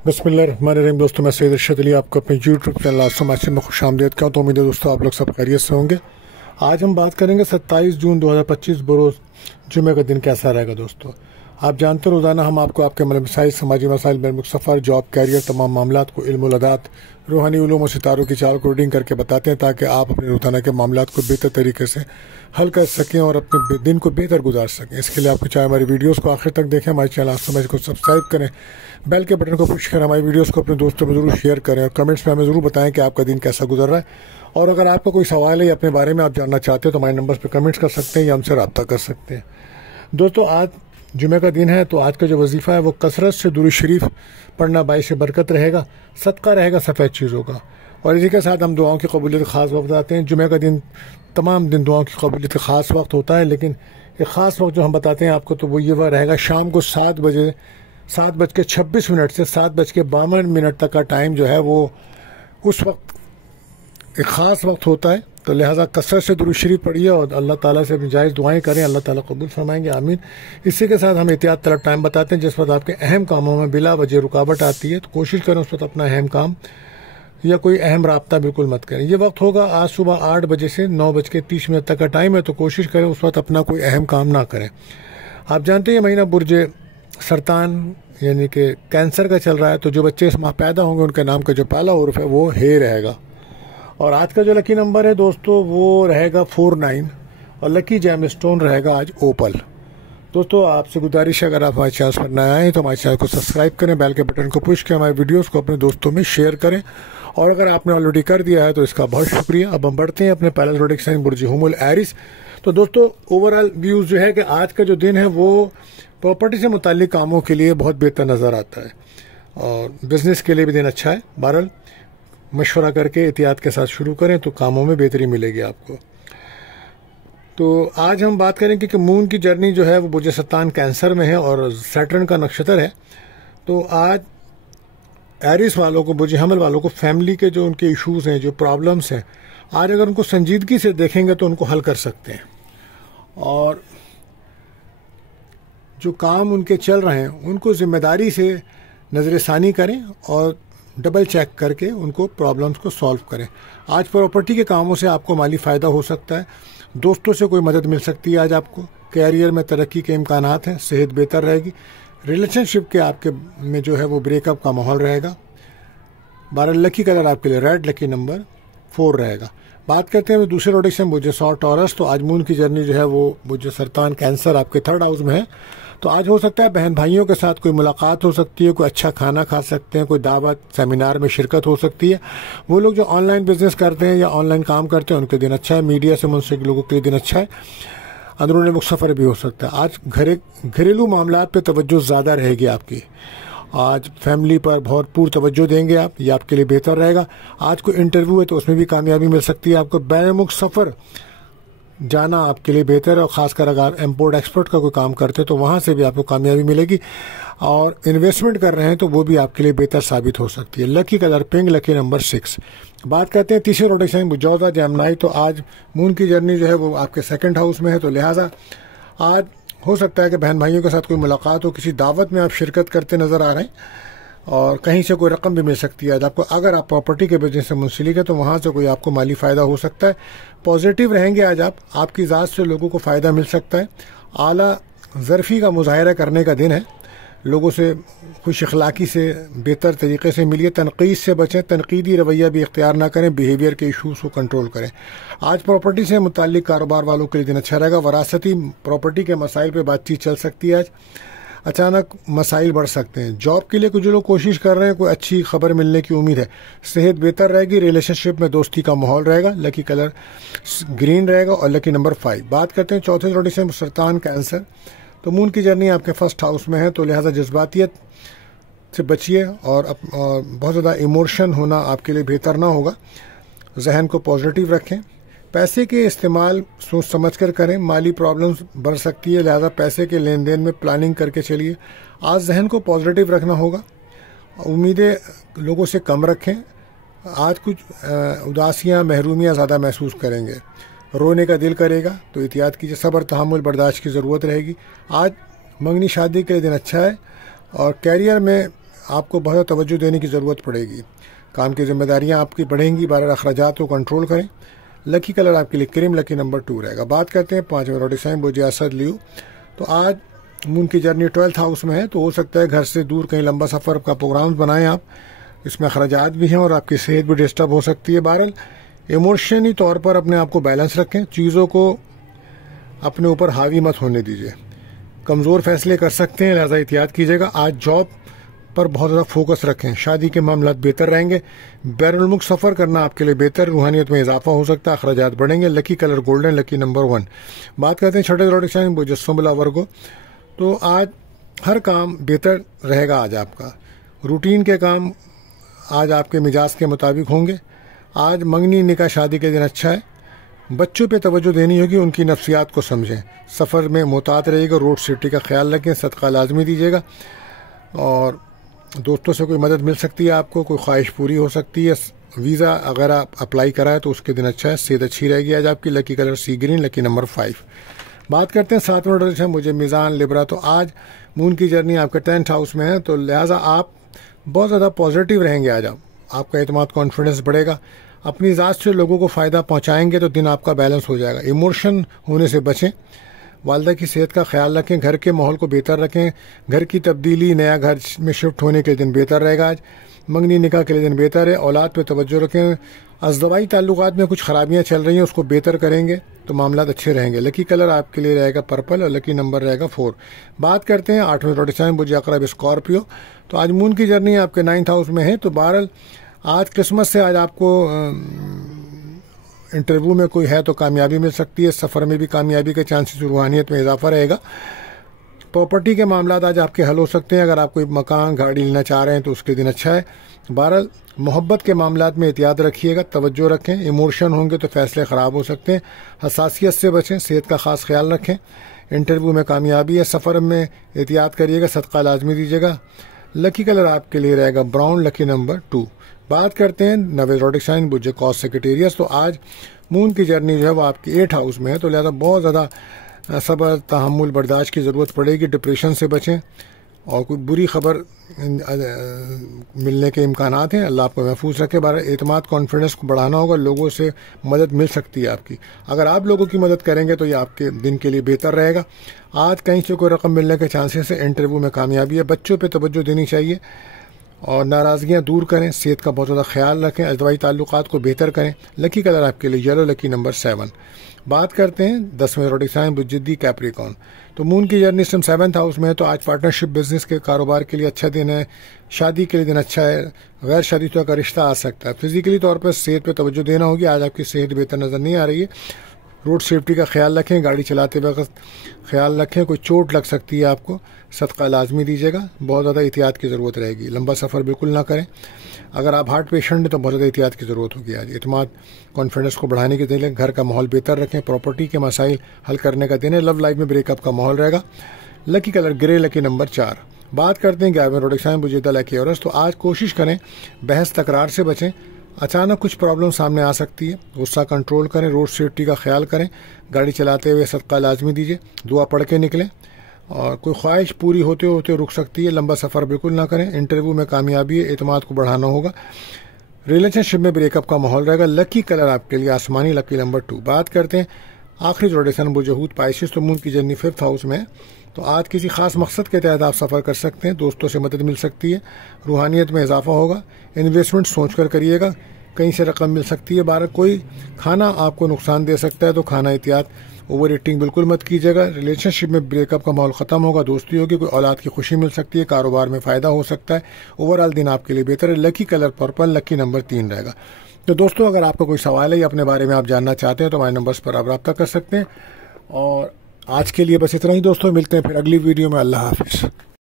बिस्मिल्लाहिर्रहमानिर्रहीम। दोस्तों, मैं सैयद अरशद अली आपको अपने यूट्यूब चैनल आसम में खुशामदीद करता हूँ। तो उम्मीद है दोस्तों आप लोग सब खैरियत से होंगे। आज हम बात करेंगे 27 जून 2025 बरोज़ जुमे का दिन कैसा रहेगा। दोस्तों, आप जानते हो रोज़ाना हम आपको आपके मसाइल, समाजी मसाइल, बैनुल सफ़र, जॉब, कैरियर, तमाम मामलात को इल्म अदात, रूहानी उलूम और सितारों की चाल को रीडिंग करके बताते हैं ताकि आप अपने रोज़ाना के मामलात को बेहतर तरीके से हल कर सकें और अपने दिन को बेहतर गुजार सकें। इसके लिए आपको चाहे हमारी वीडियोस को आखिर तक देखें, हमारे चैनल आसम को सब्सक्राइब करें, बेल के बटन को पुश करें, हमारी वीडियोस को अपने दोस्तों में ज़रूर शेयर करें और कमेंट्स में हमें ज़रूर बताएं कि आपका दिन कैसा गुजर रहा है। और अगर आपका कोई सवाल है या अपने बारे में आप जानना चाहते हैं तो हमारे नंबर्स पर कमेंट्स कर सकते हैं या हमसे रब्ता कर सकते हैं। दोस्तों, आज जुमे का दिन है तो आज का जो वजीफ़ा है वो कसरत से दुरूद शरीफ पढ़ना बाइस बरकत रहेगा, सदका रहेगा सफ़ेद चीज़ों का। और इसी के साथ हम दुआओं की कबूलियत ख़ास वक्त आते हैं। जुमे का दिन तमाम दिन दुआओं की कबूलियत का ख़ास वक्त होता है, लेकिन एक ख़ास वक्त जो हम बताते हैं आपको तो वो ये वह रहेगा शाम को 7:26 से 7:52 तक का टाइम जो है वो उस वक्त एक ख़ास वक्त होता है। तो लिहाजा कसरत से दुरूद शरीफ पढ़िए और अल्लाह ताला से अपनी जायज़ दुआएं करें, अल्लाह ताला कबूल फरमाएंगे, आमीन। इसी के साथ हम एहतियात तलब टाइम बताते हैं जिस वक्त आपके अहम कामों में बिला वजह रुकावट आती है तो कोशिश करें उस वक्त अपना अहम काम या कोई अहम राब्ता बिल्कुल मत करें। ये वक्त होगा आज सुबह 8 बजे से 9:30 तक का टाइम है, तो कोशिश करें उस वक्त अपना कोई अहम काम ना करें। आप जानते हैं महीना बुर्ज सरतान यानी कि कैंसर का चल रहा है, तो जो बच्चे इस माह पैदा होंगे उनके नाम का जो पहला उर्फ है वो हे रहेगा। और आज का जो लकी नंबर है दोस्तों वो रहेगा 49 और लकी जैम स्टोन रहेगा आज ओपल। दोस्तों, आपसे गुजारिश है अगर आप हमारे चैनल पर नए आए तो हमारे चैनल को सब्सक्राइब करें, बेल के बटन को पुश करें, हमारे वीडियोस को अपने दोस्तों में शेयर करें। और अगर आपने ऑलरेडी कर दिया है तो इसका बहुत शुक्रिया। अब हम बढ़ते हैं अपने पहले जोडिक साइन बुर्ज हुमुल एरिस। तो दोस्तों, ओवरऑल व्यूज़ जो है कि आज का जो दिन है वो प्रॉपर्टी से मुताल्लिक कामों के लिए बहुत बेहतर नज़र आता है और बिजनेस के लिए भी दिन अच्छा है। बहरहाल मशवरा करके एहतियात के साथ शुरू करें तो कामों में बेहतरी मिलेगी आपको। तो आज हम बात करेंगे कि मून की जर्नी जो है वो बुर्ज सरतान कैंसर में है और सैटर्न का नक्षत्र है। तो आज एरिस वालों को, बुर्ज हमल वालों को फैमिली के जो उनके इश्यूज हैं, जो प्रॉब्लम्स हैं, आज अगर उनको संजीदगी से देखेंगे तो उनको हल कर सकते हैं। और जो काम उनके चल रहे हैं उनको जिम्मेदारी से नज़रसानी करें और डबल चेक करके उनको प्रॉब्लम्स को सॉल्व करें। आज प्रॉपर्टी के कामों से आपको माली फ़ायदा हो सकता है, दोस्तों से कोई मदद मिल सकती है आज आपको, कैरियर में तरक्की के इम्कानात हैं, सेहत बेहतर रहेगी, रिलेशनशिप के आपके में जो है वो ब्रेकअप का माहौल रहेगा। 12 लकी कलर आपके लिए रेड, लकी नंबर 4 रहेगा। बात करते हैं दूसरे रोटेशन बुर्ज सौ टॉरस। तो आज मून की जर्नी जो है वो बुर्ज सरतान कैंसर आपके 3rd हाउस में है। तो आज हो सकता है बहन भाइयों के साथ कोई मुलाकात हो सकती है, कोई अच्छा खाना खा सकते हैं, कोई दावत सेमिनार में शिरकत हो सकती है। वो लोग जो ऑनलाइन बिजनेस करते हैं या ऑनलाइन काम करते हैं उनके दिन अच्छा है। मीडिया से मुंसलिक लोगों के लिए दिन अच्छा है। अंदरूनी मुख्य सफ़र भी हो सकता है। आज घरेलू मामलात पे तवज्जो ज़्यादा रहेगी आपकी। आज फैमिली पर भरपूर तवज्जो देंगे आप, ये आपके लिए बेहतर रहेगा। आज कोई इंटरव्यू है तो उसमें भी कामयाबी मिल सकती है आपको। बैनुमुल्क सफ़र जाना आपके लिए बेहतर है और ख़ासकर अगर इम्पोर्ट एक्सपोर्ट का कोई काम करते हैं तो वहाँ से भी आपको कामयाबी मिलेगी। और इन्वेस्टमेंट कर रहे हैं तो वो भी आपके लिए बेहतर साबित हो सकती है। Lucky colour pink, lucky number 6। बात करते हैं तीसरे रोटेशन जौजा जैमनाई। तो आज मून की जर्नी जो है वो आपके 2nd हाउस में है। तो लिहाजा आज हो सकता है कि बहन भाइयों के साथ कोई मुलाकात हो, किसी दावत में आप शिरकत करते नज़र आ रहे हैं और कहीं से कोई रकम भी मिल सकती है आज आपको। अगर आप प्रॉपर्टी के बिजनेस से मुंसलिक है तो वहाँ से कोई आपको माली फ़ायदा हो सकता है। पॉजिटिव रहेंगे आज आप, आपकी ज़ात से लोगों को फ़ायदा मिल सकता है। आला ज़रफ़ी का मुज़ाहरा करने का दिन है। लोगों से खुश अखलाक़ी से बेहतर तरीके से मिलिए, तनक़ीद से बचें, तनक़ीदी रवैया भी इख्तियार ना करें, बिहेवियर के इशूज़ को कंट्रोल करें। आज प्रॉपर्टी से मुताल्लिक कारोबार वालों के लिए दिन अच्छा रहेगा। वरासती प्रॉपर्टी के मसाइल पर बातचीत चल सकती है। आज अचानक मसाइल बढ़ सकते हैं। जॉब के लिए कुछ जो लोग कोशिश कर रहे हैं कोई अच्छी खबर मिलने की उम्मीद है। सेहत बेहतर रहेगी। रिलेशनशिप में दोस्ती का माहौल रहेगा। लकी कलर ग्रीन रहेगा और लकी नंबर 5। बात करते हैं चौथे रोटेशन सरतान कैंसर। तो मून की जर्नी आपके 1st हाउस में है। तो लिहाजा जज्बातियत से बचिए और बहुत ज़्यादा इमोशन होना आपके लिए बेहतर ना होगा। जहन को पॉजिटिव रखें। पैसे के इस्तेमाल सोच समझ कर करें। माली प्रॉब्लम्स बढ़ सकती है, लिहाजा पैसे के लेन देन में प्लानिंग करके चलिए। आज जहन को पॉजिटिव रखना होगा। उम्मीदें लोगों से कम रखें। आज कुछ उदासियाँ, महरूमियाँ ज़्यादा महसूस करेंगे, रोने का दिल करेगा, तो एहतियात कीजिए। सब्र, तहम्मुल, बर्दाश्त की ज़रूरत रहेगी। आज मंगनी शादी के लिए दिन अच्छा है और कैरियर में आपको बहुत तवज्जो देने की ज़रूरत पड़ेगी। काम की जिम्मेदारियां आपकी बढ़ेंगी, बारह अखराजात को कंट्रोल करें। लकी कलर आपके लिए क्रीम, लकी नंबर 2 रहेगा। बात करते हैं 5वें रोटी साइन बुझे असद लियो। तो आज मून की जर्नी 12th हाउस में है, तो हो सकता है घर से दूर कहीं लंबा सफ़र का प्रोग्राम बनाएं आप। इसमें अखराजात भी हैं और आपकी सेहत भी डिस्टर्ब हो सकती है। बहरहाल इमोशनली तौर पर अपने आप को बैलेंस रखें, चीज़ों को अपने ऊपर हावी मत होने दीजिए। कमज़ोर फैसले कर सकते हैं, लिहाजा एहतियात कीजिएगा। आज जॉब पर बहुत ज़्यादा फोकस रखें। शादी के मामला बेहतर रहेंगे। बैरुल मुल्क सफ़र करना आपके लिए बेहतर, रूहानियत में इजाफा हो सकता है, अखराजात बढ़ेंगे। Lucky colour golden, lucky number 1। बात करते हैं छठे जोड़ी साइन मुजस्समुल वर्गो। तो आज हर काम बेहतर रहेगा। आज आपका रूटीन के काम आज आपके मिजाज के मुताबिक होंगे। आज मंगनी निकाह शादी के दिन अच्छा है। बच्चों पे तवज्जो देनी होगी, उनकी नफ्सियात को समझें। सफ़र में मोहतात रहिएगा, रोड सेफ्टी का ख्याल रखें, सदका लाजमी दीजिएगा। और दोस्तों से कोई मदद मिल सकती है, आपको कोई ख्वाहिश पूरी हो सकती है। वीज़ा अगर आप अप्लाई कराए तो उसके दिन अच्छा है, सेहत अच्छी रहेगी आज आपकी। लकी कलर सी ग्रीन, लकी नंबर 5। बात करते हैं 7वें डायरेक्शन मुझे मीज़ान लिब्रा। तो आज मून की जर्नी आपके 10th हाउस में है, तो लिहाजा आप बहुत ज़्यादा पॉजिटिव रहेंगे। आज आपका एतमाद कॉन्फिडेंस बढ़ेगा। अपनी ज़ात से लोगों को फ़ायदा पहुँचाएंगे तो दिन आपका बैलेंस हो जाएगा। इमोशन होने से बचें। वालदा की सेहत का ख्याल रखें। घर के माहौल को बेहतर रखें। घर की तब्दीली, नया घर में शिफ्ट होने के दिन बेहतर रहेगा। आज मंगनी निकाह के लिए दिन बेहतर है। औलाद पे तवज्जो रखें। अज़दवाई ताल्लुकात में कुछ खराबियां चल रही हैं, उसको बेहतर करेंगे तो मामला अच्छे रहेंगे। लकी कलर आपके लिए रहेगा पर्पल और लकी नंबर रहेगा 4। बात करते हैं 8वें रोटी साइन बुझे अकरब स्कॉर्पियो। तो आज मून की जर्नी आपके 9th हाउस में है। तो बहरहाल आज किस्मत से आज आपको इंटरव्यू में कोई है तो कामयाबी मिल सकती है। सफ़र में भी कामयाबी के चांसेस, रूहानियत में इजाफा रहेगा। प्रॉपर्टी के मामला आज आपके हल हो सकते हैं। अगर आप कोई मकान गाड़ी लेना चाह रहे हैं तो उसके दिन अच्छा है। बहरहाल मोहब्बत के मामलात में एहतियात रखिएगा, तवज्जो रखें। इमोशन होंगे तो फैसले ख़राब हो सकते हैं। हसासियत से बचें, सेहत का ख़ास ख्याल रखें। इंटरव्यू में कामयाबी है। सफ़र में एहतियात करिएगा, सदका लाजमी दीजिएगा। लकी कलर आपके लिए रहेगा ब्राउन, लकी नंबर 2। बात करते हैं 9वें जोड़ी साइन बुझे कॉस सेक्रेटेरियस। तो आज मून की जर्नी जो है वो आपकी 8th हाउस में है, तो लिहाजा बहुत ज़्यादा सब्र, तहम्मुल, बर्दाश्त की ज़रूरत पड़ेगी। डिप्रेशन से बचें और कोई बुरी खबर मिलने के इम्कानात हैं। अल्लाह आपको महफूज रखे। बार एतमाद कॉन्फिडेंस को बढ़ाना होगा। लोगों से मदद मिल सकती है आपकी। अगर आप लोगों की मदद करेंगे तो ये आपके दिन के लिए बेहतर रहेगा। आज कहीं से कोई रकम मिलने के चांसेस है। इंटरव्यू में कामयाबी है। बच्चों पर तवज्जो देनी चाहिए और नाराज़गियाँ दूर करें। सेहत का बहुत ज़्यादा ख्याल रखें। अज़दवाई ताल्लुकात को बेहतर करें। लकी कलर आपके लिए येलो, लकी नंबर 7। बात करते हैं 10वें रोटी साइन बुजिद्दी कैप्रिकॉर्न। तो मून की जर्नी सिम 7th हाउस में है। तो आज पार्टनरशिप बिजनेस के कारोबार के लिए अच्छा दिन है। शादी के लिए दिन अच्छा है। गैर शादीशुदा का रिश्ता आ सकता है। फिजिकली तौर पर सेहत पर तवज्जो देना होगी। आज आपकी सेहत बेहतर नज़र नहीं आ रही है। रोड सेफ्टी का ख्याल रखें। गाड़ी चलाते वक्त ख्याल रखें, कोई चोट लग सकती है आपको। सदका लाजमी दीजिएगा। बहुत ज़्यादा एहतियात की ज़रूरत रहेगी। लंबा सफ़र बिल्कुल ना करें। अगर आप हार्ट पेशेंट हैं तो बहुत ज़्यादा एहतियात की ज़रूरत होगी। आज एतमाद कॉन्फिडेंस को बढ़ाने के दिन, घर का माहौल बेहतर रखें। प्रॉपर्टी के मसाइल हल करने का दिन है। लव लाइफ में ब्रेकअप का माहौल रहेगा। Lucky colour grey, lucky number 4। बात करते हैं 11वें रोटी साइन बुझेदा लकी औरस। तो आज कोशिश करें बहस तकरार से बचें। अचानक कुछ प्रॉब्लम सामने आ सकती है। गुस्सा कंट्रोल करें। रोड सेफ्टी का ख्याल करें। गाड़ी चलाते हुए सदका लाजमी दीजिए। दुआ पढ़ के निकलें। और कोई ख्वाहिश पूरी होते होते रुक सकती है। लंबा सफ़र बिल्कुल ना करें। इंटरव्यू में कामयाबी है। एतमाद को बढ़ाना होगा। रिलेशनशिप में ब्रेकअप का माहौल रहेगा। लकी कलर आपके लिए आसमानी, लकी नंबर 2। बात करते हैं आखिरी जोड़ेसन बुजहूद पाइसिस। तो मून की जर्नी 5th हाउस में है। तो आज किसी खास मकसद के तहत आप सफ़र कर सकते हैं। दोस्तों से मदद मिल सकती है। रूहानियत में इजाफा होगा। इन्वेस्टमेंट सोच कर करिएगा, कहीं से रकम मिल सकती है। बारह कोई खाना आपको नुकसान दे सकता है, तो खाना एहतियात, ओवर ईटिंग बिल्कुल मत कीजिएगा। रिलेशनशिप में ब्रेकअप का माहौल ख़त्म होगा। दोस्ती होगी। कोई औलाद की खुशी मिल सकती है। कारोबार में फ़ायदा हो सकता है। ओवरऑल दिन आपके लिए बेहतर है। Lucky colour purple, lucky number 3 रहेगा। तो दोस्तों, अगर आपका कोई सवाल है या अपने बारे में आप जानना चाहते हैं तो हमारे नंबर्स पर आप रब्ता कर सकते हैं। और आज के लिए बस इतना ही दोस्तों। मिलते हैं फिर अगली वीडियो में। अल्लाह हाफिज़।